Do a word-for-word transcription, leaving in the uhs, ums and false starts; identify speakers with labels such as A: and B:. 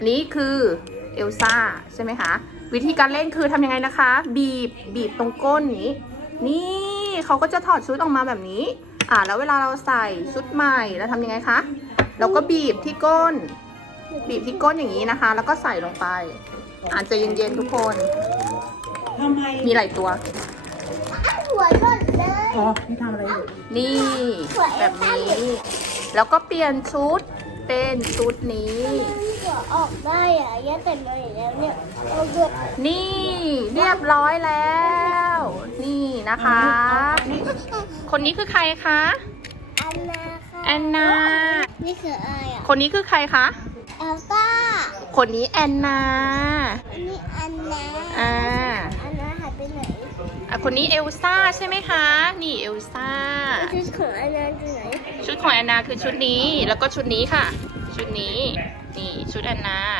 A: นี่คือเอลซ่าใช่ไหมคะวิธีการเล่นคือทำยังไงนะคะ บีบบีบตรงก้นนี้นี่เขาก็จะถอดชุดออกมาแบบนี้อ่าแล้วเวลาเราใส่ชุดใหม่แล้วทำยังไงคะเราก็บีบที่ก้นบีบที่ก้นอย่างนี้นะคะ แล้วก็ใส่ลงไปอาจจะเย็นๆทุกคน
B: ทำไม
A: มีหลายตัว
C: หัวชนเลย
B: อ๋อนี่ทำอะไรอยู่
A: นี่แบบนี้แล้วก็เปลี่ยนชุดเป็นชุดนี้
C: หัวออกได้อ่ะยัดแต่มาอย่างแล้วเนี่ยเอาเดือด
A: นี่เรียบร้อยแล้ว นี่นะคะ คนนี้คือใครคะ
C: อันนาค่ะ
A: แอนนา
C: นี่คืออะไรอ่ะ
A: คนนี้คือใครคะ
C: เอลซ่า
A: คนนี้แอนนา
C: อันนี้อันนา
A: อ่า
C: อันนาหายไปไหน
A: อ่ะคนนี้เอลซ่าใช่ไหมคะ นี่เอลซ่า
C: ชุดของอันนาอยู่ไหน
A: ชุดของแอนนาคือชุดนี้ แล้วก็ชุดนี้ค่ะ ชุดนี้ นี่ชุดแอนนา